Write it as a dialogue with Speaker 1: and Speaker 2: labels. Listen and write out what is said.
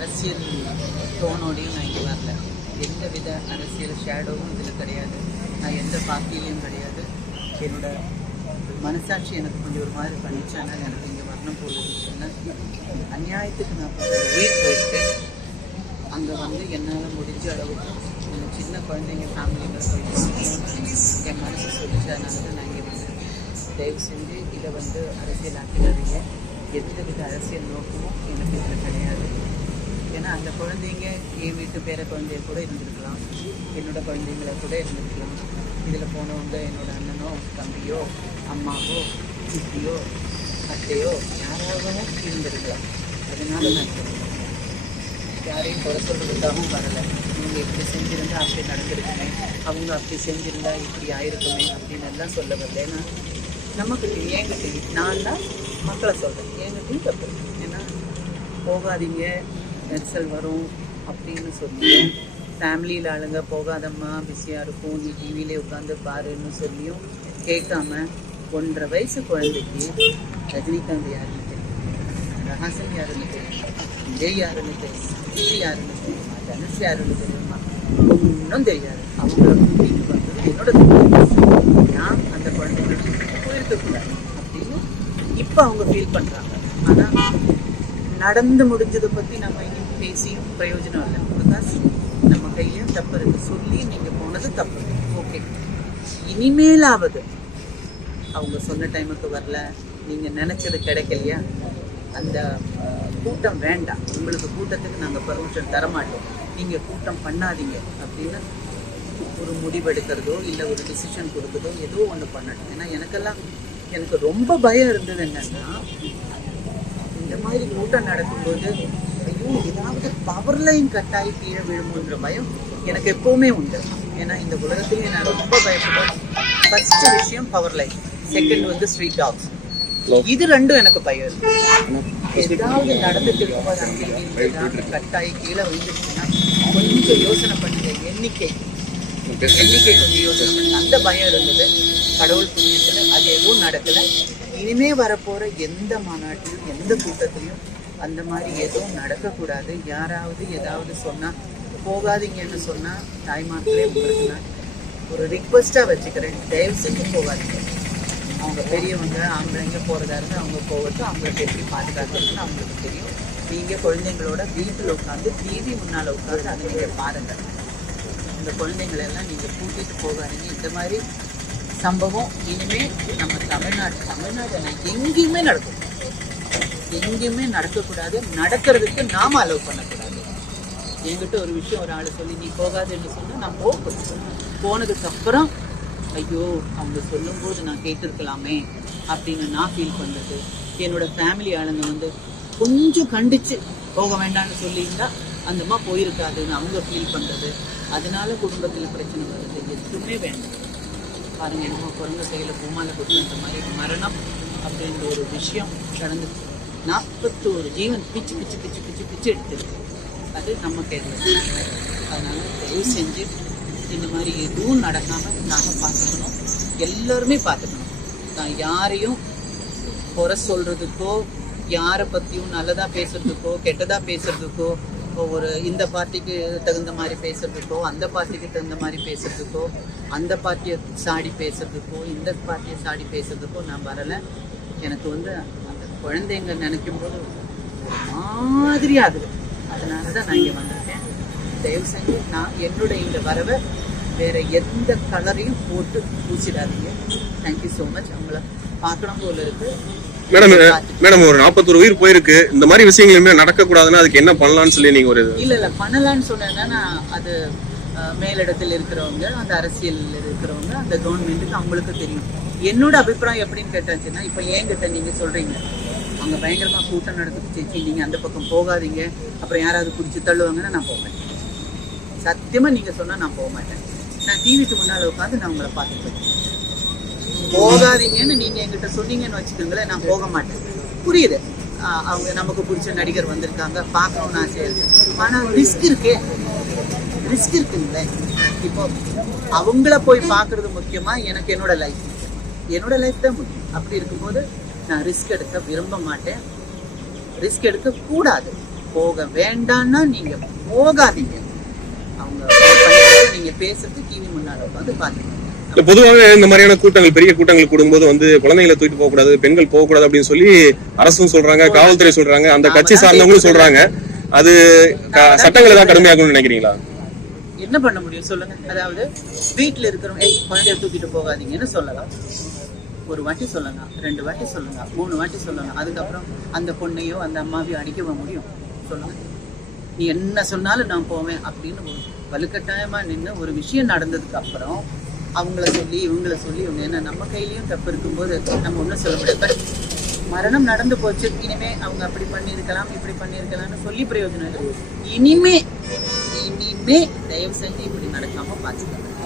Speaker 1: அரசியல் டோனோடையும் நான் இங்கே வரல. எந்த வித அரசியல் ஷேடோவும் இதில் கிடையாது. நான் எந்த பார்ட்டிலையும் கிடையாது. என்னோட மனசாட்சி எனக்கு கொஞ்சம் ஒரு மாதிரி பண்ணிச்சு எனக்கு இங்கே வரணும் போல இருந்துச்சுன்னா அநியாயத்துக்கு நான் கொஞ்சம் உயிர் போயிருக்கேன் அங்கே வந்து என்னால் முடிஞ்ச அளவுக்கு சின்ன குழந்தைங்க ஃபேமிலியில் போய் என் மனசு சொல்லிச்சதுனால தான் நான் இங்கே வந்தேன். தயவு செஞ்சு இதை வந்து அரசியல் ஆக்கிடாதீங்க. எந்த வித அரசியல் நோக்கமும் எனக்கு இதில் கிடையாது ஏன்னா அந்த குழந்தைங்க என் வீட்டு பேர குழந்தைய கூட இருந்திருக்கலாம். என்னோட குழந்தைங்கள கூட இருந்திருக்கலாம். இதில் போனவங்க என்னோட அண்ணனோ தம்பியோ அம்மாவோ சித்தியோ அத்தையோ யாராகவும் இருந்திருக்கலாம். அதனால நான் யாரையும் குறை சொல்றதுக்காகவும் வரல. இவங்க இப்படி செஞ்சிருந்தா அப்படி நடந்திருக்குமே. அவங்க அப்படி செஞ்சிருந்தா இப்படி ஆயிருக்குமே அப்படின்னு எல்லாம் சொல்ல வரல. ஏன்னா நமக்கு ஏங்கிட்டு ஏங்க தெரியும் நான் தான் மக்களை சொல்கிறேன் ஏங்கிட்டையும் தப்பு. ஏன்னா போகாதீங்க. நெரிசல் வரும் அப்படின்னு சொல்லியும் ஃபேமிலியில் ஆளுங்க போகாதம்மா பிஸியாக இருக்கும் நீ டிவிலே உட்காந்து பாருன்னு சொல்லியும் கேட்காம ஒன்றரை வயசு குழந்தைக்கு ரஜினிகாந்த் யாருன்னு தெரியும் ரஹாசன் யாருன்னு தெரியும் விஜய் யாருன்னு தெரியும் விஜய் யாருன்னு தெரியுமா தனுஷ் யாருன்னு தெரியுமா ஒன்றும் தெரியாது. அவங்கள கூட்டிகிட்டு வந்தது என்னோட நான் அந்த குழந்தைங்களுக்கு போயிருக்கக்கூடாது அப்படின்னு இப்போ அவங்க ஃபீல் பண்ணுறாங்க ஆனால் நடந்து முடிஞ்சதை பற்றி நம்ம இனி பேசியும் பிரயோஜனம் இல்லை. பிகாஸ் நம்ம கையிலையும் தப்பு இருக்குது சொல்லி நீங்கள் போனது தப்பு. ஓகே இனிமேலாவது அவங்க சொன்ன டைமுக்கு வரல. நீங்கள் நினச்சது கிடைக்கலையா? அந்த கூட்டம் வேண்டாம். உங்களுக்கு கூட்டத்துக்கு நாங்கள் பர்மிஷன் தரமாட்டோம். நீங்கள் கூட்டம் பண்ணாதீங்க. அப்படின்னு ஒரு முடிவெடுக்கிறதோ இல்லை ஒரு டிசிஷன் கொடுக்குறதோ ஏதோ ஒன்று பண்ணணும் ஏன்னா எனக்கெல்லாம் எனக்கு ரொம்ப பயம் இருந்தது என்னன்னா இந்த மாதிரி கூட்டம் நடக்கும்போது ஏதாவது பவர் லைன் கட்டாயி கீழே விழுமுன்ற பயம் எனக்கு எப்பவுமே உண்டு. ஏன்னா இந்த உலகத்திலேயே நான் ரொம்ப பயப்படுவேன். ஃபர்ஸ்ட் விஷயம் பவர் லைன் செகண்ட் வந்து ஸ்ட்ரீட் டாக்ஸ் இது ரெண்டும் எனக்கு பயம் இருக்கு ஏதாவது நடந்துட்டு இருக்கும்போது ஏதாவது கட்டாயி கீழே விழுந்துச்சுன்னா கொஞ்சம் யோசனை பண்ணுங்க. எண்ணிக்கை. எண்ணிக்கை கொஞ்சம் யோசனை பண்ணுங்க. அந்த பயம் இருந்தது. கடவுள் புண்ணியத்துல அது எதுவும் நடக்கல. இனிமே வரப்போற எந்த மாநாட்டிலும் எந்த கூட்டத்திலையும் அந்த மாதிரி எதுவும் நடக்கக்கூடாது. யாராவது ஏதாவது சொன்னால் போகாதீங்கன்னு சொன்னால் தாய்மார்களே உங்களுக்கு நான் ஒரு ரிக்வஸ்ட்டாக வச்சுக்கிறேன். தயவு செஞ்சு போகாதீங்க. அவங்க பெரியவங்க ஆம்பளைங்க போகிறதா இருந்தால் அவங்க போகட்டும். அவங்களுக்கு எப்படி பாதுகாக்கிறதுன்னு அவங்களுக்கு தெரியும். நீங்கள் குழந்தைங்களோட வீட்டில் உட்காந்து டிவி முன்னால் உட்காந்து அதை நீங்கள் பாருங்கள் இந்த குழந்தைங்களெல்லாம் எல்லாம் கூட்டிகிட்டு போகாதீங்க. இந்த மாதிரி சம்பவம் இனிமேல் நம்ம தமிழ்நாடு தமிழ்நாடு எங்கேயுமே நடக்கும் எங்கேயுமே நடக்கக்கூடாது நடக்கிறதுக்கு நாம அலோவ் பண்ணக்கூடாது. என்கிட்ட ஒரு விஷயம் ஒரு ஆள் சொல்லி நீ போகாதுன்னு சொன்னால் நான் போகக்கூடாது. போனதுக்கு அப்புறம் ஐயோ அவங்க சொல்லும்போது நான் கேட்டிருக்கலாமே அப்படின்னு நான் ஃபீல் பண்ணது. என்னோட ஃபேமிலி ஆளுங்க வந்து கொஞ்சம் கண்டிச்சு போக வேண்டாம்னு சொல்லியிருந்தா அந்தம்மா போயிருக்காதுன்னு அவங்க ஃபீல் பண்ணுறது அதனால குடும்பத்தில் பிரச்சனை வருது. எதுவுமே வேண்டாம். பாருங்க என்னமோ குரங்கு கையில் பூமாலை அந்த மாதிரி மரணம் அப்படின்ற ஒரு விஷயம் நடந்துச்சு. நாற்பத்தோரு ஜீவன் பிச்சு பிச்சு பிச்சு பிச்சு பிச்சு எடுத்துருக்கு. அது நம்ம கையில். அதனால் அதனால தயவு செஞ்சு இந்த மாதிரி எதுவும் நடக்காம நாம் பார்த்துக்கணும். எல்லோருமே பார்த்துக்கணும். நான் யாரையும் குறை சொல்கிறதுக்கோ யாரை பற்றியும் நல்லதாக பேசுறதுக்கோ கெட்டதாக பேசுறதுக்கோ ஒரு இந்த பார்ட்டிக்கு தகுந்த மாதிரி பேசுறதுக்கோ அந்த பார்ட்டிக்கு தகுந்த மாதிரி பேசுறதுக்கோ அந்த பார்ட்டியை சாடி பேசுறதுக்கோ இந்த பார்ட்டியை சாடி பேசுறதுக்கோ நான் வரலை. எனக்கு வந்து குழந்தைங்க நினைக்கும் போது மாதிரி ஆகுது அதனால தான் நான் இங்கே வந்திருக்கேன். தயவு செஞ்சு நான் என்னோட இந்த வரவை வேற எந்த கலரையும் போட்டு பூசிடாதீங்க. தேங்க்யூ ஸோ மச் அவங்கள பார்க்கணும் போல இருக்கு.
Speaker 2: மேடம் மேடம் ஒரு நாற்பத்தொரு உயிர் போயிருக்கு. இந்த மாதிரி விஷயங்கள் இனிமேல் நடக்கக்கூடாதுன்னா அதுக்கு என்ன பண்ணலாம்னு சொல்லி நீங்க ஒரு
Speaker 1: இல்ல இல்ல பண்ணலாம்னு சொன்னேன்னா அது மேலிடத்தில் இருக்கிறவங்க அந்த அரசியல் இருக்கிறவங்க அந்த கவர்மெண்ட்டுக்கு அவங்களுக்கு தெரியும். என்னோட அபிப்பிராயம் எப்படின்னு கேட்டாச்சுன்னா இப்போ என்கிட்ட நீங்க சொல்றீங்க? அங்கே பயங்கரமா கூட்டம் நடந்துட்டு சேச்சி. நீங்க அந்த பக்கம் போகாதீங்க. அப்புறம் யாராவது பிடிச்சி தள்ளுவாங்கன்னா நான் போவேன். சத்தியமா நீங்க சொன்னால் நான் போக மாட்டேன். நான் டிவிக்கு முன்னால உட்காந்து நான் உங்களை பார்த்துப்பேன் போகாதீங்கன்னு நீங்க என்கிட்ட சொன்னீங்கன்னு வச்சுக்கோங்களேன் நான் போக மாட்டேன். புரியுது? ஆஹ் அவங்க நமக்கு பிடிச்ச நடிகர் வந்திருக்காங்க பார்க்கணும்னு ஆசையாக இருக்குது ஆனா ரிஸ்க் இருக்கே. ரிஸ்க் இருக்குங்களே. இப்போ அவங்கள போய் பார்க்குறது முக்கியமா எனக்கு என்னோட லைஃப் என்னோட லைஃப் தான் முக்கியம். அப்படி இருக்கும்போது நான் ரிஸ்க் எடுக்க விரும்ப மாட்டேன். ரிஸ்க் எடுக்க கூடாது. போக வேண்டாம்னா நீங்க போகாதீங்க. அவங்க நீங்க பேசுறது டிவி முன்னால உட்காந்து பாத்துக்கோங்க
Speaker 2: பொதுவாகவே இந்த மாதிரியான கூட்டங்கள் பெரிய கூட்டங்கள் கூடும்போது வந்து குழந்தைகளை தூக்கிட்டு போக கூடாது பெண்கள் போக கூடாது அப்படின்னு சொல்லி அரசும் சொல்றாங்க காவல்துறை சொல்றாங்க அந்த கட்சி சார்ந்தவங்களும் சொல்றாங்க. அது சட்டங்களை தான் கடுமையாகும்னு நினைக்கிறீங்களா?
Speaker 1: என்ன பண்ண முடியும் சொல்லுங்க. அதாவது வீட்டுல இருக்கிறவங்க "ஏய், குழந்தைய தூக்கிட்டு போகாதீங்கன்னு சொல்லலாம். ஒரு வாட்டி சொல்லலாம் ரெண்டு வாட்டி சொல்லலாம் மூணு வாட்டி சொல்லலாம். அதுக்கப்புறம் அந்த பொண்ணையோ அந்த அம்மாவையோ அடிக்க முடியும்? சொல்லுங்க நீ என்ன சொன்னாலும் நான் போவேன் அப்படின்னு ஒரு வலுக்கட்டாயமா நின்று ஒரு விஷயம் நடந்ததுக்கு அப்புறம் அவங்கள சொல்லி இவங்கள சொல்லி இவங்க என்ன நம்ம கையிலையும் தப்பு இருக்கும்போது நம்ம ஒன்றும் சொல்ல முடியாது. பட் மரணம் நடந்து போச்சு இனிமே அவங்க அப்படி பண்ணியிருக்கலாம் இப்படி பண்ணியிருக்கலாம்னு சொல்லி பிரயோஜனம் இல்லை. இனிமே இனிமே தயவு செஞ்சு இப்படி நடக்காம பார்த்துக்கலாம்